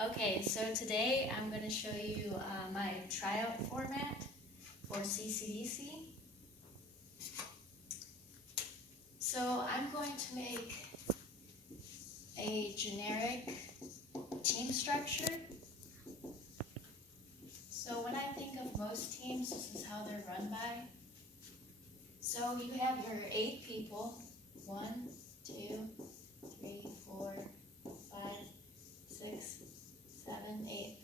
Okay, so today I'm going to show you my tryout format for CCDC. So I'm going to make a generic team structure. So when I think of most teams, this is how they're run by. So you have your 8 people, 1, 2, 3, 4, 5, 6, 7, 8.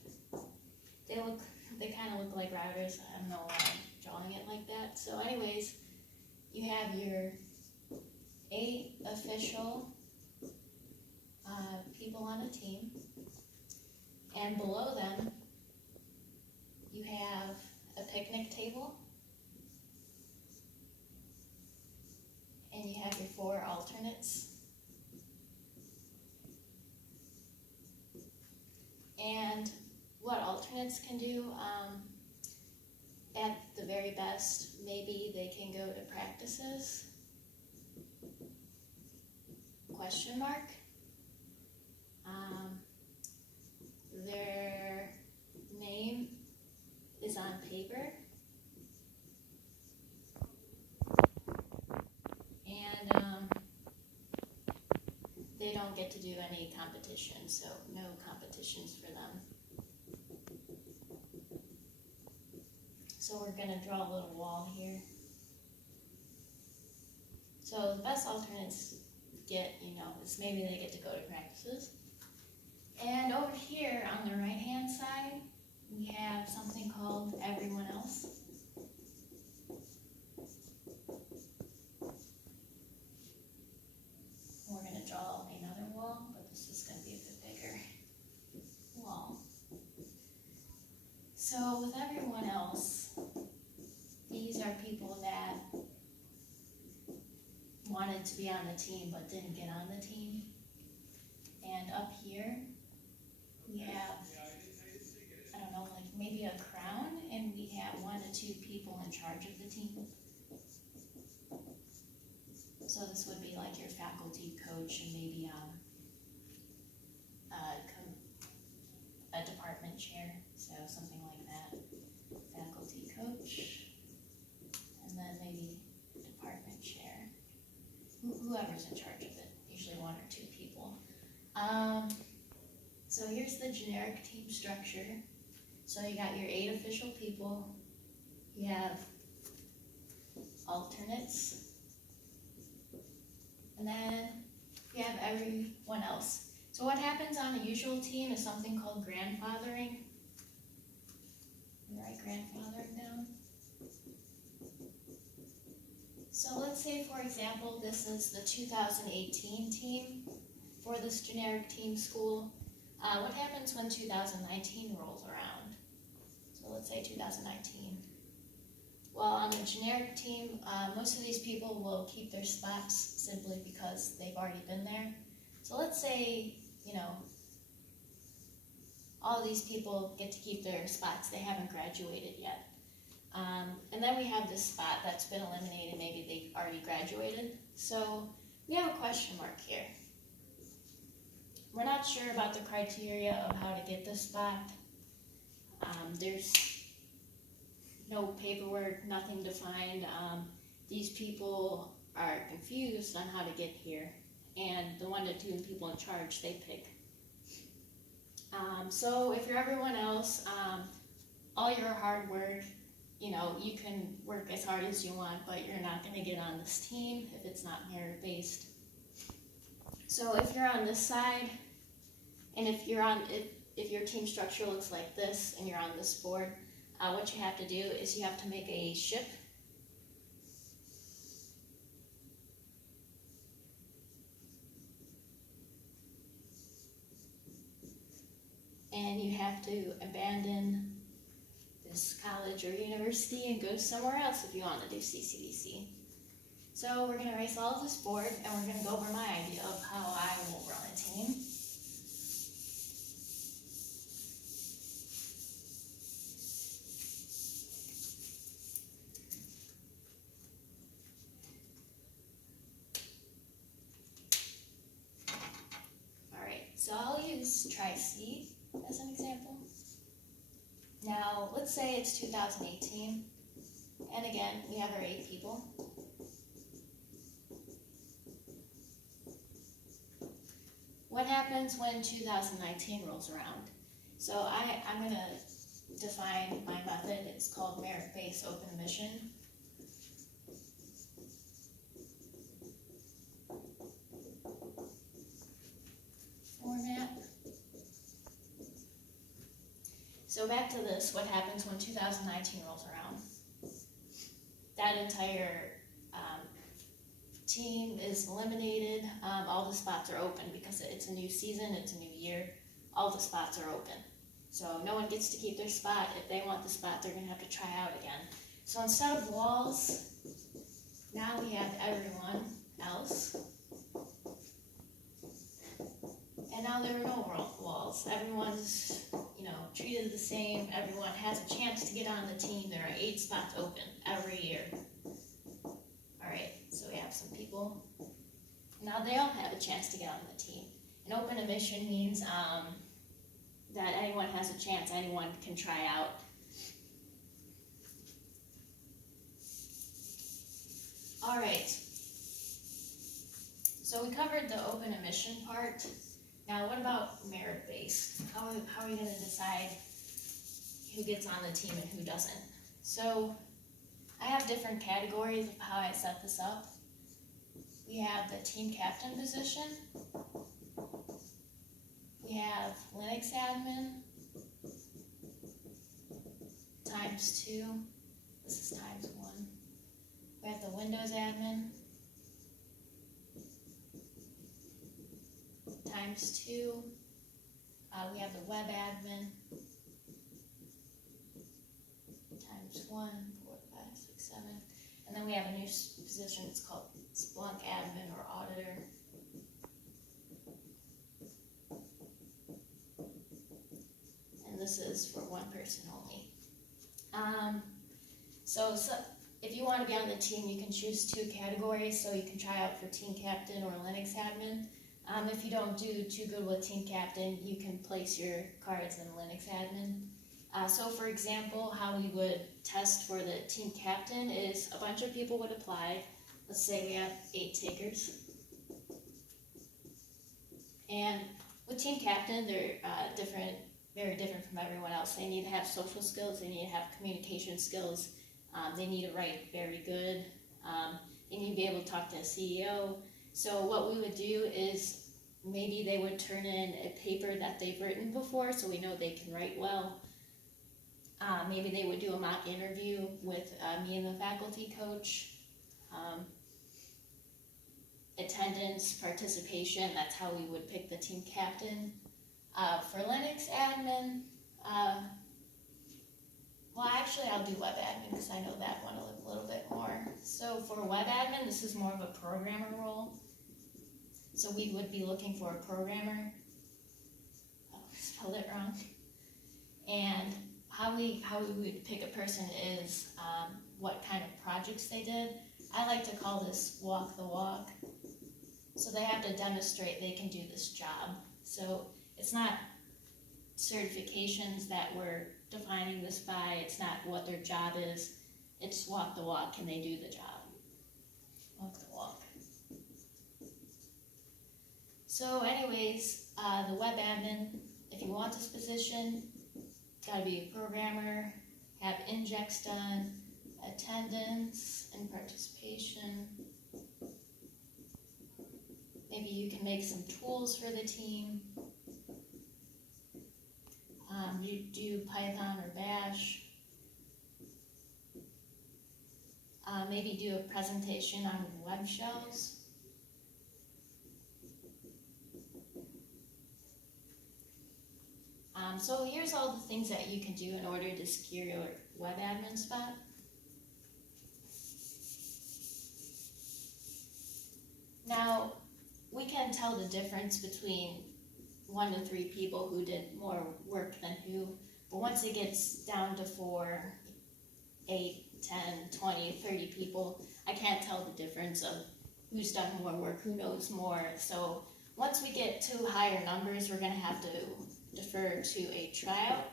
They kind of look like routers. I don't know why I'm drawing it like that. So anyways, you have your 8 official people on a team, and below them you have a picnic table, and you have your 4 alternates. And what alternates can do, at the very best, maybe they can go to practices, ? Their name is on paper, and they don't get to do any competition, so no competitions for them. So we're going to draw a little wall here. So the best alternates get, is maybe they get to go to practices. And over here on the right-hand side, we have something called everyone else. We're going to draw another wall, but this is going to be a bit bigger wall. So with everyone else, these are people that wanted to be on the team but didn't get on the team. And up here, we have, I don't know, like maybe a crown, and we have 1 to 2 people in charge of the team. So this would be like your faculty coach and maybe a department chair, so something like that. Faculty coach, and then maybe department chair. Whoever's in charge of it, usually 1 or 2 people. So here's the generic team structure. So you got your 8 official people, you have alternates, and then you have everyone else. So what happens on a usual team is something called grandfathering. Write grandfathering down. So let's say, for example, this is the 2018 team for this generic team school. What happens when 2019 rolls around? So let's say 2019. Well, on the generic team, most of these people will keep their spots simply because they've already been there. So let's say, all these people get to keep their spots. They haven't graduated yet. And then we have this spot that's been eliminated. Maybe they've already graduated. So we have a question mark here. We're not sure about the criteria of how to get this spot. There's no paperwork, nothing defined. These people are confused on how to get here. And the 1 to 2 people in charge, they pick. So if you're everyone else, all your hard work, you can work as hard as you want, but you're not going to get on this team if it's not merit-based. So if you're on this side, and if your team structure looks like this, and you're on this board, what you have to do is you have to make a ship. And you have to abandon this college or university and go somewhere else if you want to do CCDC. So we're going to erase all of this board, and we're going to go over my idea of how I will run a team. Alright, so I'll use Try-C as let's say it's 2018, and again, we have our 8 people. What happens when 2019 rolls around? So I'm going to define my method. It's called merit-based open admission. Format. So back to this, what happens when 2019 rolls around? That entire team is eliminated. All the spots are open because it's a new season, it's a new year. All the spots are open. So no one gets to keep their spot. If they want the spot, they're going to have to try out again. So instead of walls, now we have everyone else. And now there are no walls. Everyone's, treated the same. Everyone has a chance to get on the team. There are 8 spots open every year. All right, so we have some people. Now they all have a chance to get on the team. An open admission means that anyone has a chance. Anyone can try out. All right. So we covered the open admission part. Now, what about merit-based? How are we going to decide who gets on the team and who doesn't? So, I have different categories of how I set this up. We have the team captain position. We have Linux admin ×2. This is ×1. We have the Windows admin ×2. We have the web admin ×1, 4, 5, 6, 7. And then we have a new position, it's called Splunk admin or auditor. And this is for one person only. So if you want to be on the team, you can choose 2 categories. So you can try out for team captain or Linux admin. If you don't do too good with team captain, you can place your cards in Linux admin. So for example, how we would test for the team captain is a bunch of people would apply. Let's say we have 8 takers. And with team captain, they're very different from everyone else. They need to have social skills, they need to have communication skills, they need to write very good, they need to be able to talk to a CEO. So what we would do is maybe they would turn in a paper that they've written before so we know they can write well. Maybe they would do a mock interview with me and the faculty coach. Attendance, participation, that's how we would pick the team captain. For Linux admin, well actually I'll do web admin because I know that one a little bit more. So for web admin, this is more of a programmer role. So we would be looking for a programmer. Oh, I spelled it wrong. And how we would pick a person is what kind of projects they did. I like to call this walk the walk. So they have to demonstrate they can do this job. So it's not certifications that we're defining this by, it's not what their job is, it's walk the walk, can they do the job? Walk the walk. So anyways, the web admin, if you want this position, gotta be a programmer, have injects done, attendance and participation. Maybe you can make some tools for the team. You do Python or Bash. Maybe do a presentation on web shells. So here's all the things that you can do in order to secure your web admin spot. Now, we can tell the difference between 1 to 3 people who did more work than who, but once it gets down to 4, 8, 10, 20, 30 people, I can't tell the difference of who's done more work, who knows more. So once we get to higher numbers, we're going to have to defer to a tryout.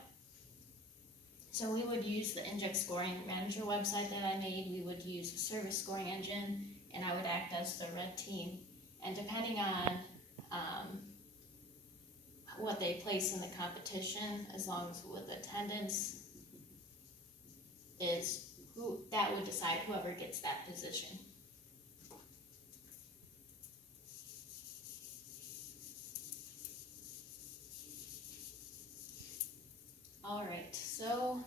So we would use the inject scoring manager website that I made. We would use a service scoring engine, and I would act as the red team. And depending on what they place in the competition, as long as with attendance, is who that would decide whoever gets that position. All right, so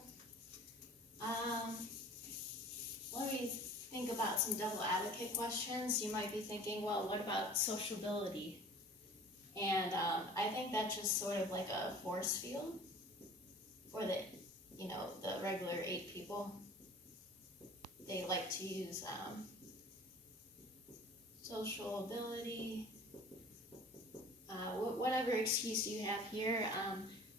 let me think about some devil advocate questions. You might be thinking, well, what about sociability? And I think that's just sort of like a force field for the regular 8 people. They like to use social ability, whatever excuse you have here.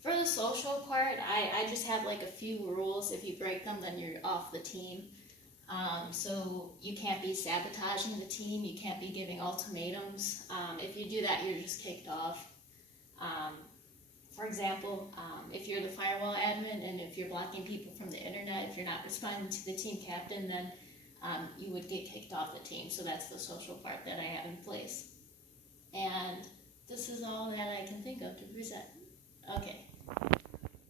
For the social part, I just have like a few rules. If you break them, then you're off the team. So you can't be sabotaging the team, you can't be giving ultimatums. If you do that, you're just kicked off. For example, if you're the firewall admin and if you're blocking people from the internet, if you're not responding to the team captain, then you would get kicked off the team. So that's the social part that I have in place. And this is all that I can think of to present. Okay.